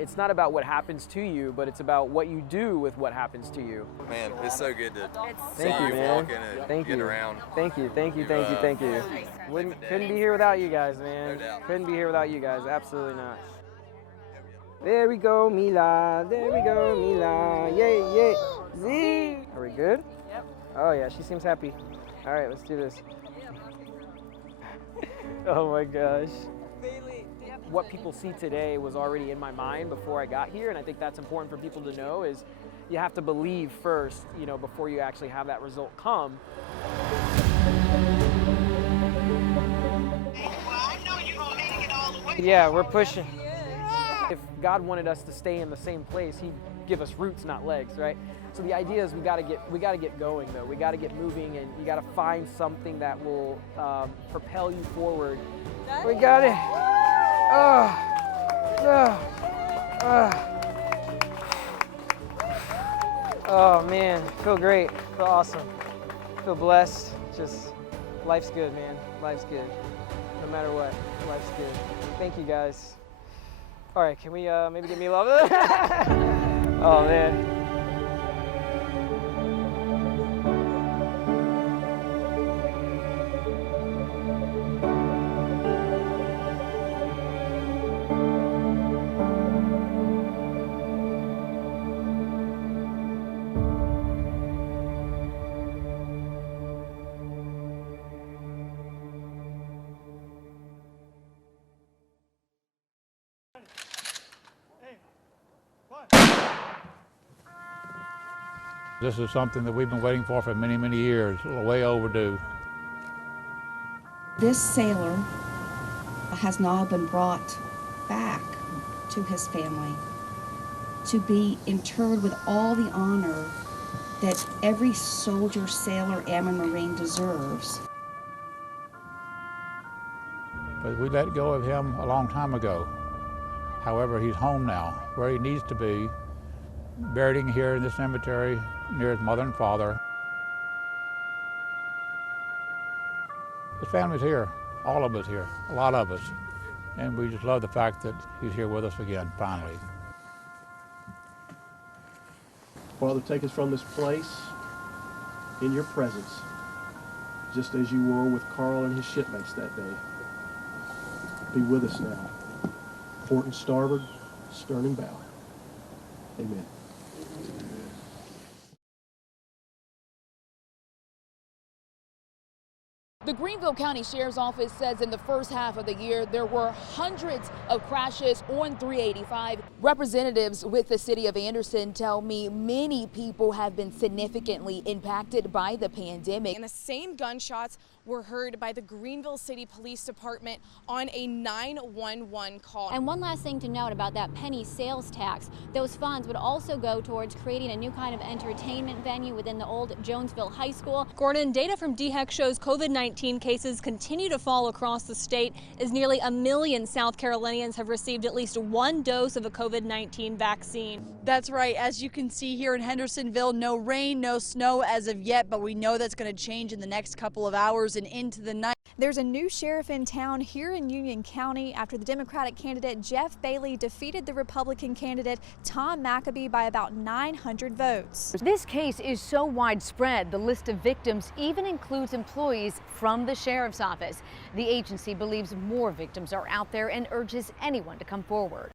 it's not about what happens to you, but it's about what you do with what happens to you. Man, it's so good to see Thank you, you man. walking and Thank getting you. around. Thank you, thank you, thank you, thank you. Couldn't be here without you guys, man. No doubt. Couldn't be here without you guys, absolutely not. There we go, Mila. There we go, Mila. Yay, yay. Z. Are we good? Yep. Oh yeah, she seems happy. All right, let's do this. Oh my gosh. What people see today was already in my mind before I got here, and I think that's important for people to know is you have to believe first, you know, before you actually have that result come. Yeah, we're pushing. If God wanted us to stay in the same place, He'd give us roots, not legs, right? So the idea is we gotta get going though. We gotta get moving, and you gotta find something that will propel you forward. We got it. Oh man, feel great, feel awesome, feel blessed. Just life's good, man. Life's good. No matter what, life's good. Thank you guys. All right, can we maybe get me a love? Oh man. This is something that we've been waiting for many, many years, way overdue. This sailor has now been brought back to his family to be interred with all the honor that every soldier, sailor, airman, Marine deserves. But we let go of him a long time ago. However, he's home now, where he needs to be, buried here in the cemetery near his mother and father. His family's here, all of us here, a lot of us. And we just love the fact that he's here with us again, finally. Father, take us from this place in your presence, just as you were with Carl and his shipmates that day. Be with us now. Port and starboard, stern and bow. Amen. The Greenville County Sheriff's Office says in the first half of the year there were hundreds of crashes on 385. Representatives with the city of Anderson tell me many people have been significantly impacted by the pandemic. And the same gunshots were heard by the Greenville City Police Department on a 911 call. And one last thing to note about that penny sales tax, those funds would also go towards creating a new kind of entertainment venue within the old Jonesville High School. Gordon, data from DHEC shows COVID-19 cases continue to fall across the state as nearly 1 million South Carolinians have received at least one dose of a COVID-19 vaccine. That's right. As you can see here in Hendersonville, no rain, no snow as of yet, but we know that's going to change in the next couple of hours and into the night. There's a new sheriff in town here in Union County after the Democratic candidate Jeff Bailey defeated the Republican candidate Tom Maccabee by about 900 votes. This case is so widespread, the list of victims even includes employees from the sheriff's office. The agency believes more victims are out there and urges anyone to come forward.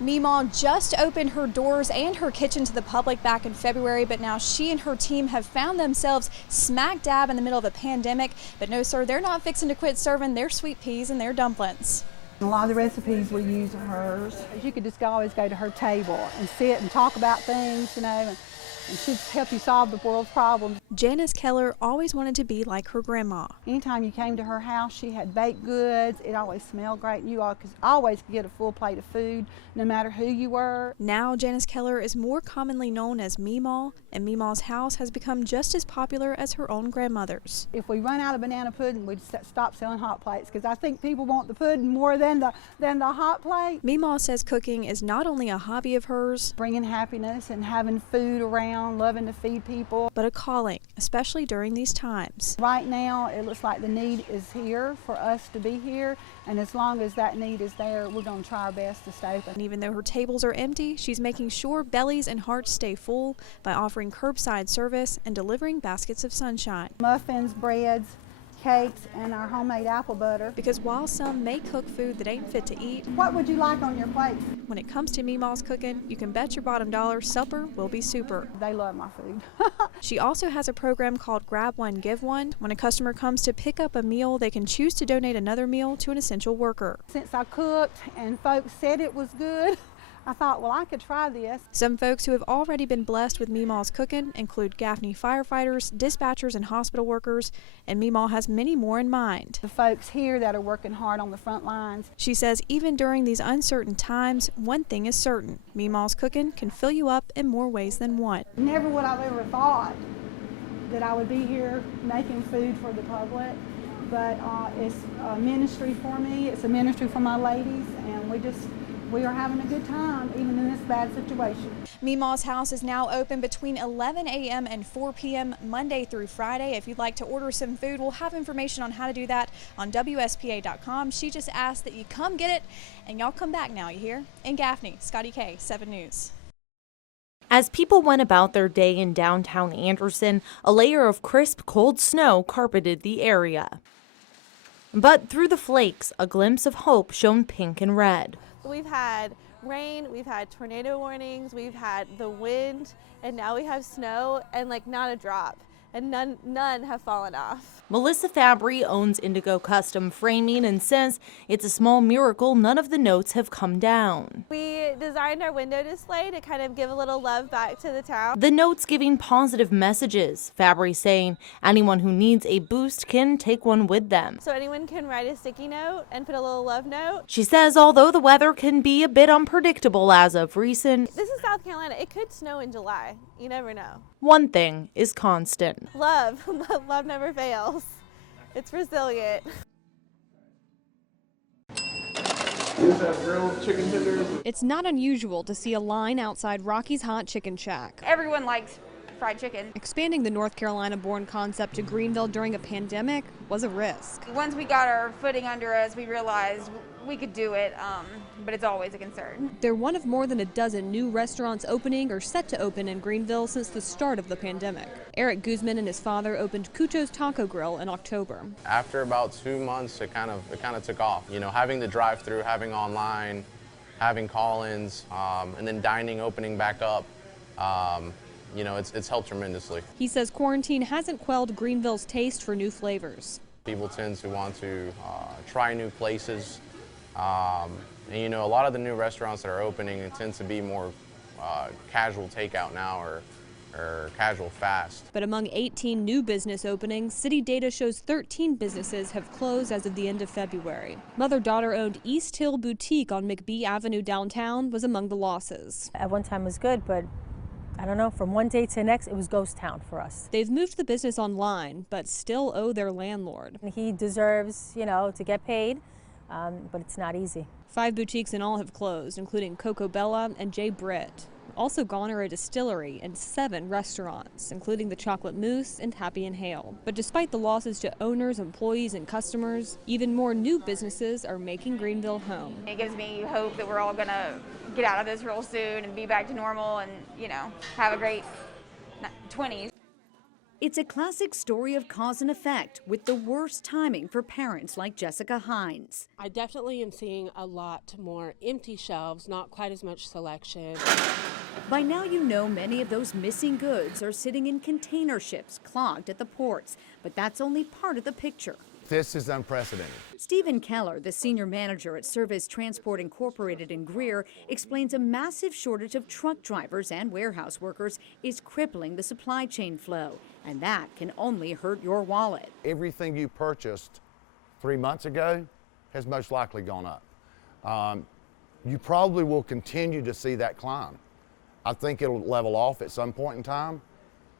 Meemaw just opened her doors and her kitchen to the public back in February, but now she and her team have found themselves smack dab in the middle of a pandemic. But no, sir, they're not fixing to quit serving their sweet peas and their dumplings. A lot of the recipes we use are hers. You could just always go to her table and sit and talk about things, you know, and she'd help you solve the world's problems. Janice Keller always wanted to be like her grandma. Anytime you came to her house, she had baked goods. It always smelled great, and you always could get a full plate of food, no matter who you were. Now Janice Keller is more commonly known as Meemaw, and Meemaw's house has become just as popular as her own grandmother's. If we run out of banana pudding, we'd stop selling hot plates, because I think people want the pudding more than than the hot plate. Meemaw says cooking is not only a hobby of hers, Bringing happiness and having food around, loving to feed people, but a calling, especially during these times. Right now, it looks like the need is here for us to be here, and as long as that need is there, we're going to try our best to stay open. And even though her tables are empty, she's making sure bellies and hearts stay full by offering curbside service and delivering baskets of sunshine. Muffins, breads, cakes, and our homemade apple butter. Because while some may cook food that ain't fit to eat, what would you like on your plate? When it comes to Meemaw's cooking, you can bet your bottom dollar supper will be super. They love my food. She also has a program called Grab One, Give One. When a customer comes to pick up a meal, they can choose to donate another meal to an essential worker. Since I cooked and folks said it was good, I thought, well, I could try this. Some folks who have already been blessed with Meemaw's cooking include Gaffney firefighters, dispatchers, and hospital workers, and Meemaw has many more in mind. The folks here that are working hard on the front lines. She says even during these uncertain times, one thing is certain: Meemaw's cooking can fill you up in more ways than one. Never would I have ever thought that I would be here making food for the public, but it's a ministry for me. It's a ministry for my ladies, and we are having a good time, even in this bad situation. Meemaw's house is now open between 11 a.m. and 4 p.m. Monday through Friday. If you'd like to order some food, we'll have information on how to do that on WSPA.com. She just asked that you come get it, and y'all come back now, you hear? In Gaffney, Scotty K, 7 News. As people went about their day in downtown Anderson, a layer of crisp, cold snow carpeted the area. But through the flakes, a glimpse of hope shone pink and red. We've had rain, we've had tornado warnings, we've had the wind, and now we have snow and not a drop. And none have fallen off. Melissa Fabry owns Indigo Custom Framing and says it's a small miracle none of the notes have come down. We designed our window display to kind of give a little love back to the town. The notes giving positive messages. Fabry saying anyone who needs a boost can take one with them. So anyone can write a sticky note and put a little love note. She says although the weather can be a bit unpredictable as of recent, this is South Carolina. It could snow in July. You never know. One thing is constant. Love. Love never fails. It's resilient. Grilled chicken tenders. It's not unusual to see a line outside Rocky's Hot Chicken Shack. Everyone likes fried chicken. Expanding the North Carolina-born concept to Greenville during a pandemic was a risk. Once we got our footing under us, we realized we could do it, but it's always a concern. They're one of more than a dozen new restaurants opening or set to open in Greenville since the start of the pandemic. Eric Guzman and his father opened Cucho's Taco Grill in October. After about 2 months, it kind of took off. You know, having the drive-through, having online, having call-ins, and then dining opening back up. You know, it's helped tremendously. He says quarantine hasn't quelled Greenville's taste for new flavors. People tend to want to try new places. And you know, a lot of the new restaurants that are opening, it tends to be more casual takeout now or casual fast. But among 18 new business openings, city data shows 13 businesses have closed as of the end of February. Mother-daughter owned East Hill Boutique on McBee Avenue downtown was among the losses. At one time it was good, but I don't know, from one day to the next, it was ghost town for us. They've moved the business online, but still owe their landlord. He deserves, you know, to get paid, but it's not easy. 5 boutiques in all have closed, including Coco Bella and J. Britt. Also gone are a distillery and 7 restaurants, including the Chocolate Mousse and Happy and Hale. But despite the losses to owners, employees, and customers, even more new businesses are making Greenville home. It gives me hope that we're all gonna get out of this real soon and be back to normal and, you know, have a great 20s. It's a classic story of cause and effect with the worst timing for parents like Jessica Hines. I definitely am seeing a lot more empty shelves, not quite as much selection. By now you know many of those missing goods are sitting in container ships clogged at the ports, but that's only part of the picture. This is unprecedented. Stephen Keller, the senior manager at Service Transport Incorporated in Greer, explains a massive shortage of truck drivers and warehouse workers is crippling the supply chain flow, and that can only hurt your wallet. Everything you purchased 3 months ago has most likely gone up. You probably will continue to see that climb. I think it'll level off at some point in time,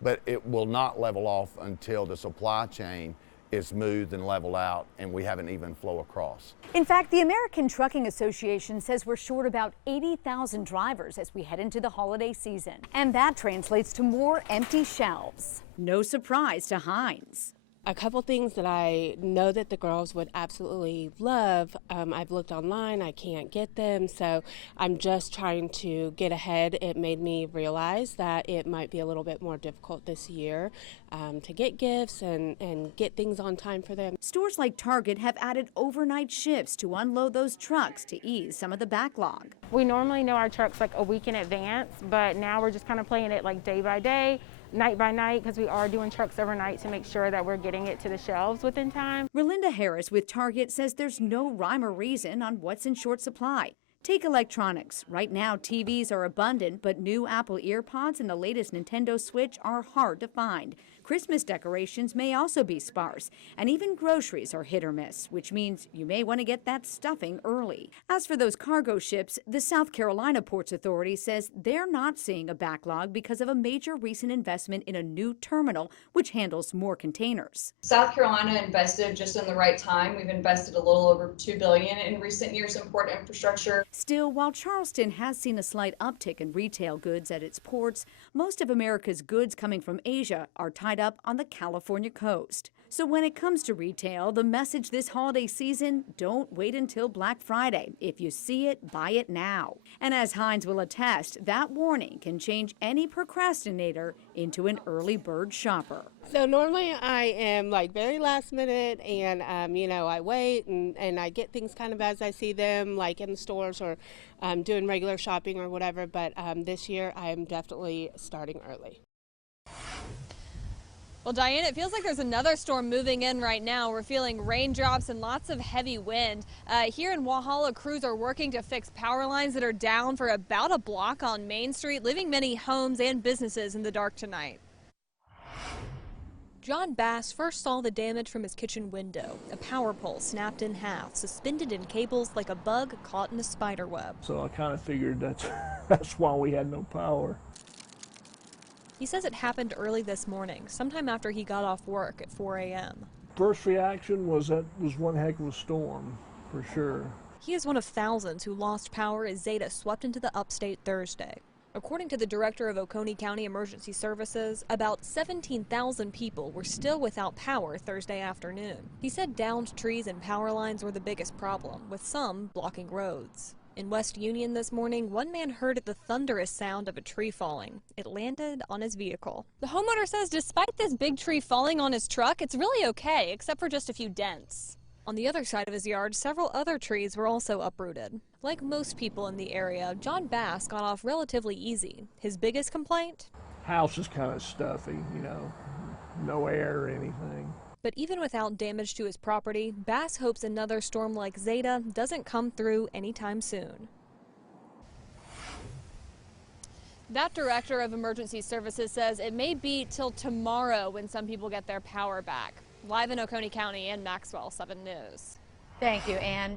but it will not level off until the supply chain is smooth and leveled out, and we have an even flow across. In fact, the American Trucking Association says we're short about 80,000 drivers as we head into the holiday season. And that translates to more empty shelves. No surprise to Heinz. A couple things that I know that the girls would absolutely love. I've looked online, I can't get them, so I'm just trying to get ahead. It made me realize that it might be a little bit more difficult this year to get gifts and get things on time for them. Stores like Target have added overnight shifts to unload those trucks to ease some of the backlog. We normally know our trucks like a week in advance, but now we're just kind of playing it like day by day, night by night, because we are doing trucks overnight to make sure that we're getting it to the shelves within time. Relinda Harris with Target says there's no rhyme or reason on what's in short supply. Take electronics. Right now, TVs are abundant, but new Apple EarPods and the latest Nintendo Switch are hard to find. Christmas decorations may also be sparse, and even groceries are hit or miss, which means you may want to get that stuffing early. As for those cargo ships, the South Carolina Ports Authority says they're not seeing a backlog because of a major recent investment in a new terminal, which handles more containers. South Carolina invested just in the right time. We've invested a little over $2 billion in recent years in port infrastructure. Still, while Charleston has seen a slight uptick in retail goods at its ports, most of America's goods coming from Asia are tied up on the California coast. So when it comes to retail, the message this holiday season, don't wait until Black Friday. If you see it, buy it now. And as Heinz will attest, that warning can change any procrastinator into an early bird shopper. So normally I am like very last minute and, you know, I wait and I get things kind of as I see them, like in the stores or doing regular shopping or whatever. But this year I am definitely starting early. Well, Diane, it feels like there's another storm moving in right now. We're feeling raindrops and lots of heavy wind. Here in Walhalla, crews are working to fix power lines that are down for about a block on Main Street, leaving many homes and businesses in the dark tonight. John Bass first saw the damage from his kitchen window. A power pole snapped in half, suspended in cables like a bug caught in a spider web. So I kind of figured that's why we had no power. He says it happened early this morning, sometime after he got off work at 4 a.m. First reaction was that was one heck of a storm, for sure. He is one of thousands who lost power as Zeta swept into the upstate Thursday. According to the director of Oconee County Emergency Services, about 17,000 people were still without power Thursday afternoon. He said downed trees and power lines were the biggest problem, with some blocking roads. In West Union this morning, one man heard the thunderous sound of a tree falling. It landed on his vehicle. The homeowner says despite this big tree falling on his truck, it's really okay, except for just a few dents. On the other side of his yard, several other trees were also uprooted. Like most people in the area, John Bass got off relatively easy. His biggest complaint? House is kind of stuffy, you know, no air or anything. But even without damage to his property, Bass hopes another storm like Zeta doesn't come through anytime soon. That director of emergency services says it may be till tomorrow when some people get their power back. Live in Oconee County and Maxwell 7 News. Thank you, Ann.